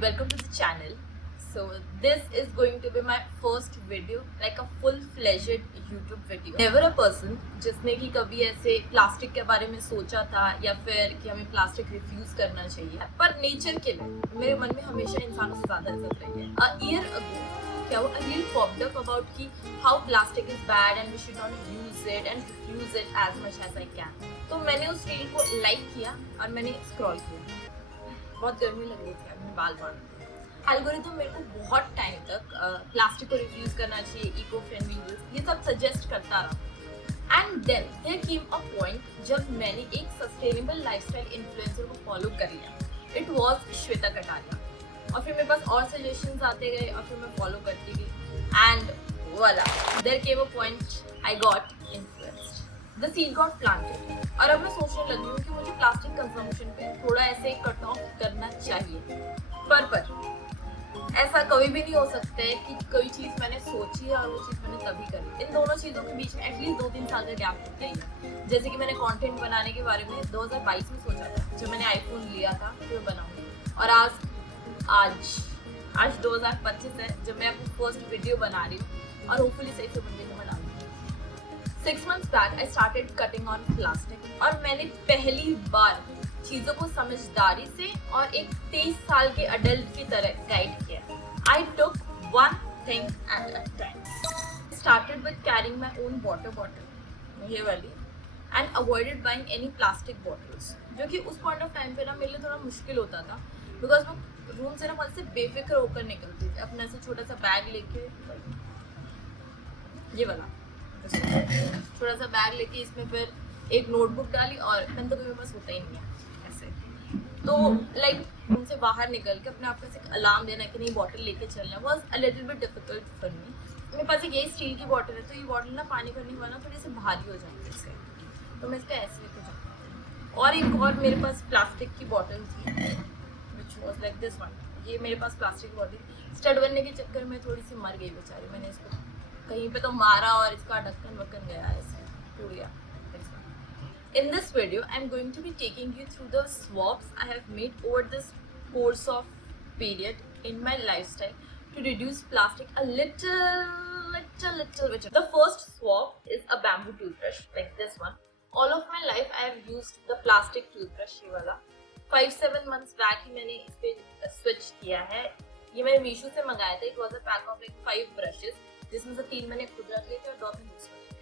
welcome to the channel. So this is going to be my first video, like a full-fledged YouTube video. Never a person जिसने कि कभी ऐसे plastic के बारे में सोचा था या फिर कि हमें प्लास्टिक रिफ्यूज करना चाहिए, पर नेचर के लिए मेरे मन में हमेशा इंसानों से ज्यादा इज्जत रही है. A year ago, क्या वो a reel popped up about कि how plastic is bad and we should not use it and refuse it as much as I can. तो मैंने उस रील को लाइक किया और मैंने स्क्रॉल किया. बहुत गर्मी लग रही थी, अपने बाल बांध. एल्गोरिथम मेरे को बहुत टाइम तक प्लास्टिक को रिफ्यूज करना चाहिए, इको फ्रेंडली यूज, ये सब सजेस्ट करता रहा. And then there came a point जब मैंने एक सस्टेनेबल लाइफस्टाइल इन्फ्लुएंसर को फॉलो कर लिया. It was Shweta Kataria. और फिर मेरे पास और सजेशंस आते गए और फिर मैं फॉलो करती गई and voila, there came a point I got influenced. The seed got planted. और अब मैं सोचने लगी हूँ कि मुझे प्लास्टिक कंजम्पशन पे थोड़ा ऐसे कट ऑफ करना चाहिए. पर ऐसा कभी भी नहीं हो सकता है कि कोई चीज़ मैंने सोची है और वो चीज़ मैंने तभी करी. इन दोनों चीज़ों के बीच में एटलीस्ट 2-3 साल का गैप होता ही है. जैसे कि मैंने कंटेंट बनाने के बारे में 2022 में सोचा था, जब मैंने आईफोन लिया था तो मैं बनाऊंगी. और आज 2025 है जब मैं अपनी फर्स्ट वीडियो बना रही हूँ और होपफुली सही से बन गई तो मैं डालूंगी. 6 months back I started cutting on plastic और मैंने पहली बार चीज़ों को समझदारी से और एक 23 साल के अडल्ट की तरह गाइड किया. I took one thing at a time. I started with carrying my own water bottle, ये वाली, and avoided buying any plastic bottles, जो कि उस पॉइंट ऑफ टाइम पे ना मेरे लिए थोड़ा मुश्किल होता था बिकॉज मैं रूम से ना बहुत से बेफिक्र होकर निकलती थी अपना ऐसे छोटा सा बैग लेके, ये वाला छोटा सा बैग लेके, इसमें फिर एक नोटबुक डाली और पेन तो मेरे पास होता ही नहीं है ऐसे. तो लाइक रूम से बाहर निकल के अपने आप को एक अलार्म देना कि नहीं बॉटल लेके चलना was a little bit difficult for me. मेरे पास एक यही स्टील की बॉटल है, तो ये बॉटल ना पानी भरने के बाद ना थोड़ी सी भारी हो जाती है इससे, तो मैं इसका ऐसे लेके जाती हूँ. और एक और मेरे पास प्लास्टिक की बॉटल थी which was like this one. ये मेरे पास प्लास्टिक की बॉटल स्टड बनने के चक्कर में थोड़ी सी मर गई बेचारी. मैंने इसको कहीं पे तो मारा और इसका ढक्कन वक्कन गया, ऐसे टूट गया. In this video, I'm going to be taking you through the swaps I have made over this course of period in my lifestyle to reduce plastic a little bit. The first swap is a bamboo toothbrush like this one. All of my life I have used the plastic toothbrush ये वाला. 5-7 months back ही मैंने इस पे switch किया है. ये मैंने मीशो से मंगाया था. It was a pack of like 5 brushes, जिसमें से 3 मैंने खुद रख लिए थे और 2 अपने यूज कर लिए थे.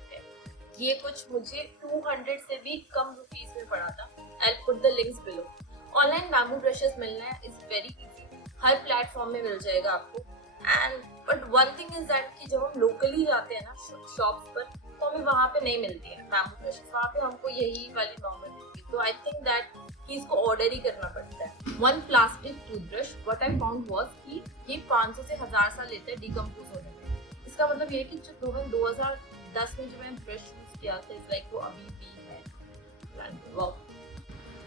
ये कुछ मुझे 200 से भी कम रुपीस में पड़ा था. I'll put the links below. Online bamboo brushes मिलना है is very easy, her platform में मिल जाएगा आपको. And but one thing is that कि जब हम लोकली जाते हैं ना शॉप्स पर, तो हमें वहाँ पे नहीं मिलती है बैम्बू ब्रशेस. वहाँ पे हमको यही वाली नॉर्मल मिलती है. तो आई थिंक दैट कि इसको ऑर्डर ही करना पड़ता है. One plastic toothbrush what I found was कि ये 500 से 1000 साल लेता है डिकम्पोज होने में. इसका मतलब ये है कि जो 2010 में जो मैंने ब्रश यूज किया था इस लाइक वो अभी भी है. वाओ,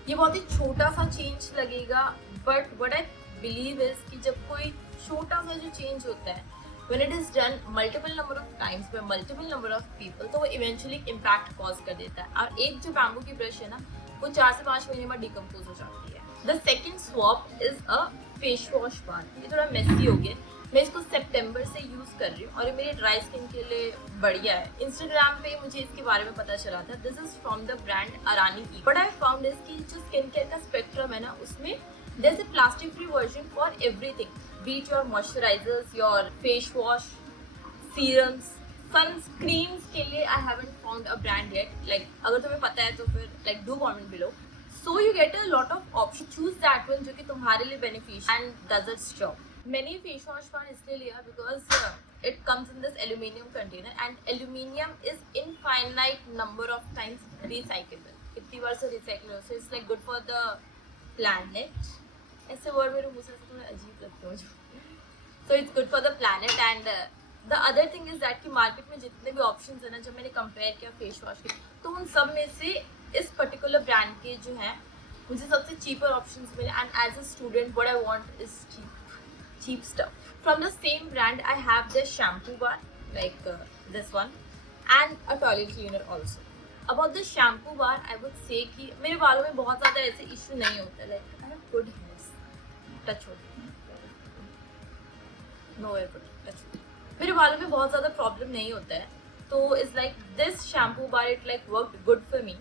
ये बहुत ही छोटा सा चेंज लगेगा, but what I believe is कि जब कोई छोटा सा जो चेंज होता है when it is done multiple number of times by multiple number of people, तो वो इवेंचुअली इम्पैक्ट कॉज कर देता है. और एक जो बैम्बू की ब्रश है ना वो 4 से 5 महीने बाद डिकम्पोज हो जाती है. The second swap is a face wash बार. ये थोड़ा मेसी हो गया. मैं इसको सितंबर से यूज़ कर रही हूँ और ये मेरी ड्राई स्किन के लिए बढ़िया है. इंस्टाग्राम पे मुझे इसके बारे में पता चला था. This is from the brand Arani की. बट आई फाउंड इज कि जो स्किन केयर का स्पेक्ट्रम है ना उसमें there is a plastic free version for everything, be it your moisturisers, your face wash, serums, sunscreens के लिए I haven't found a brand yet. Like अगर तुम्हें पता है तो फिर like do comment below. So you get a lot of option, choose that one जो कि तुम्हारे लिए beneficial and does its job. मैंने फेस वॉश बार इसलिए लिया because it comes in this aluminium container and aluminium is infinite number of times recyclable. कितनी बार से recycle हो, so it's like good for the planet. ऐसे word मेरे मुँह से थोड़ा अजीब लगता है मुझे. So it's good for the planet. And the other thing is that कि मार्केट में जितने भी ऑप्शन है ना, जब मैंने कंपेयर किया फेस वॉश के, तो उन सब में से इस पर्टिकुलर ब्रांड के जो हैं मुझे सबसे चीपर ऑप्शन मिले. And as a student what I want is cheap stuff. From the same brand I have this shampoo bar like this one and a toilet cleaner also. About the shampoo bar I would say कि मेरे बालों में बहुत ज़्यादा ऐसे issue नहीं होते. Like I have good hairs, touch wood. Know ever. मेरे बालों में बहुत ज़्यादा प्रॉब्लम नहीं होता है, तो is like this shampoo bar it like work good for me.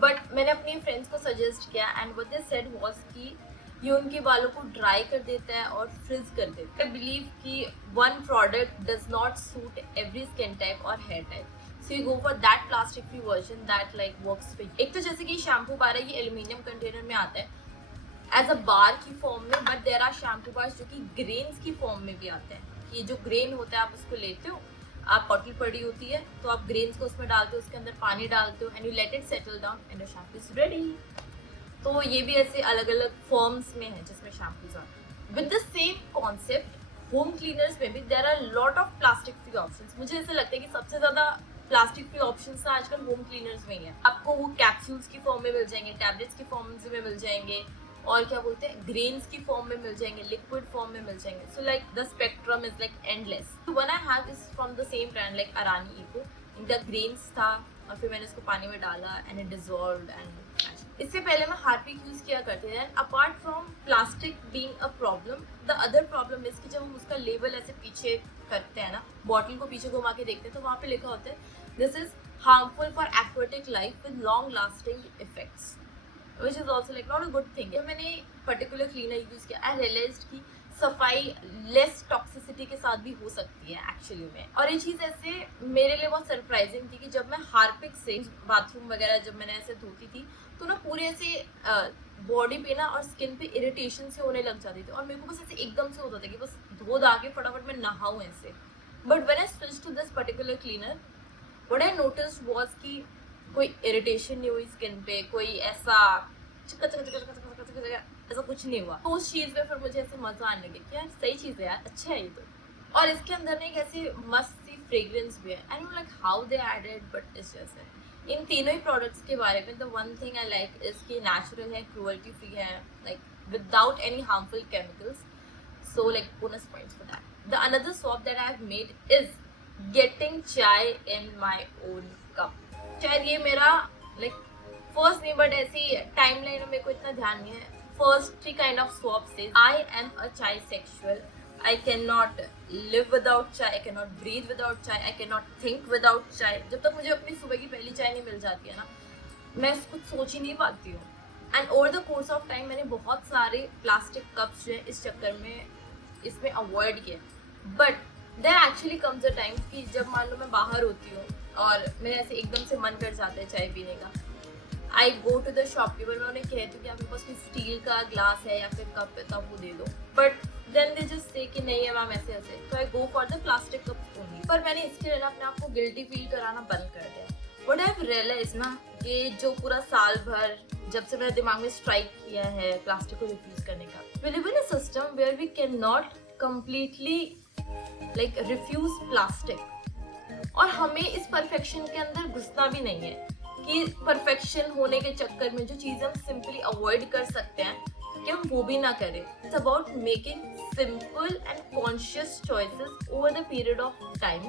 But मैंने अपनी फ्रेंड्स को सजेस्ट किया and what they said was कि ये उनके बालों को ड्राई कर देता है और फ्रिज कर देता है। आई बिलीव कि one product does not suit every skin type और hair type, so you go for that plastic free version that like works for you. एक तो जैसे कि शैम्पू बार है, ये एल्यूमिनियम कंटेनर में आता है एज अ बार की फॉर्म में, but there are shampoo bars जो कि ग्रेन्स की फॉर्म में भी आते हैं। कि जो ग्रेन होता है आप उसको लेते हो, आप बॉटल पड़ी होती है तो आप ग्रेन्स को उसमें डालते हो, उसके अंदर पानी डालते हो and you let it settle down and your shampoo is ready. तो ये भी ऐसे अलग अलग फॉर्म्स में है जिसमें शैम्पूज आते हैं। With the same concept home cleaners में भी there are lot of plastic free options. मुझे ऐसा लगता है कि सबसे ज़्यादा प्लास्टिक फ्री ऑप्शंस आजकल होम क्लीनर्स में ही है। आपको वो कैप्सूल्स की फॉर्म में मिल जाएंगे, टैबलेट्स की फॉर्म में मिल जाएंगे, और क्या बोलते हैं ग्रेन्स की फॉर्म में मिल जाएंगे, लिक्विड फॉर्म में मिल जाएंगे। So like the spectrum is like endless. One I have is from the same brand like Arani eco. इनका ग्रेन्स था और फिर मैंने इसको पानी में डाला एंड इट डिजॉल्व्ड एंड इससे पहले मैं हार्पिक यूज किया करती थी। And apart from plastic being a problem, the other problem is कि जब हम उसका लेबल ऐसे पीछे करते हैं ना, बॉटल को पीछे घुमा के देखते हैं, तो वहाँ पे लिखा होता है this is harmful for aquatic life with long lasting effects, which is also like not a good thing। जब मैंने पर्टिकुलर क्लीनर यूज किया, आई रियलाइज्ड कि सफाई लेस टॉक्सिसिटी के साथ भी हो सकती है एक्चुअली में। और ये चीज़ ऐसे मेरे लिए बहुत सरप्राइजिंग थी कि जब मैं हार्पिक से बाथरूम वगैरह जब मैंने ऐसे धोती थी तो ना पूरे ऐसे बॉडी पे ना और स्किन पे इरिटेशन से होने लग जाती थी, और मेरे को बस ऐसे एकदम से होता था कि बस धो धा के फटाफट मैं नहाऊँ ऐसे। But when I switch to this particular cleaner, what I noticed was कि कोई इरिटेशन नहीं हुई स्किन पे, कोई ऐसा ऐसा कुछ नहीं हुआ। तो उस चीज़ में फिर मुझे ऐसे मज़ा आने लगे कि यार सही चीज़ है यार, अच्छा है ये तो। और इसके अंदर ना एक ऐसी मस्त सी फ्रेग्रेंस भी है। I don't like how they added, but it's just है। इन तीनों ही प्रोडक्ट्स के बारे में the one thing I like is कि नेचुरल है, क्रूअल्टी फ्री है, like without any harmful chemicals. So like bonus points for that. The another swap that I have made is getting chai in my own cup. शायद ये मेरा like first नहीं, but ऐसी timeline में मेरे को इतना ध्यान नहीं है। First he kind of swap says I am a chai sexual. I cannot live without chai. I cannot breathe without chai. I cannot think without chai. जब तक मुझे अपनी सुबह की पहली चाय नहीं मिल जाती है ना, मैं कुछ सोच ही नहीं पाती हूँ। And over the course of time मैंने बहुत सारे प्लास्टिक कप्स जो है इस चक्कर में इसमें अवॉइड किया। But there actually comes a time कि जब मान लो मैं बाहर होती हूँ और मेरे ऐसे एकदम से मन कर जाता है चाय पीने का, आई गो टू द शॉपकीपर, मैं उन्हें कहती हूँ कि आपके पास कोई स्टील का ग्लास है या फिर कप है तो आप वो दे दो। But then they just say कि नहीं है मैम ऐसे ऐसे, तो I go for the plastic cup only. पर मैंने इसके लिए अपने आप को गिल्टी फील कराना बंद कर दिया। व्हाट आई हैव रियलाइज्ड ना, कि जो पूरा साल भर जब से मेरे दिमाग में स्ट्राइक किया है प्लास्टिक को रिफ्यूज करने का, we live in a system where we cannot completely like refuse plastic। और हमें इस परफेक्शन के अंदर घुसना भी नहीं है कि परफेक्शन होने के चक्कर में जो चीज़ें हम सिंपली अवॉइड कर सकते हैं कि हम वो भी ना करें। It's about making simple and conscious choices over the period of time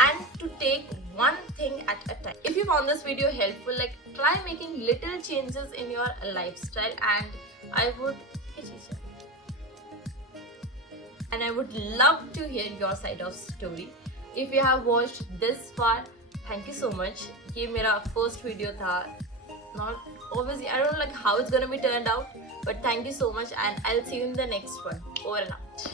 and to take one thing at a time. If you found this video helpful, like try making little changes in your lifestyle, and I would love to hear your side of story. If you have watched this far, thank you so much. ये मेरा first video था, not obviously I don't know like how it's gonna be turned out, but thank you so much and I'll see you in the next one. Over and out.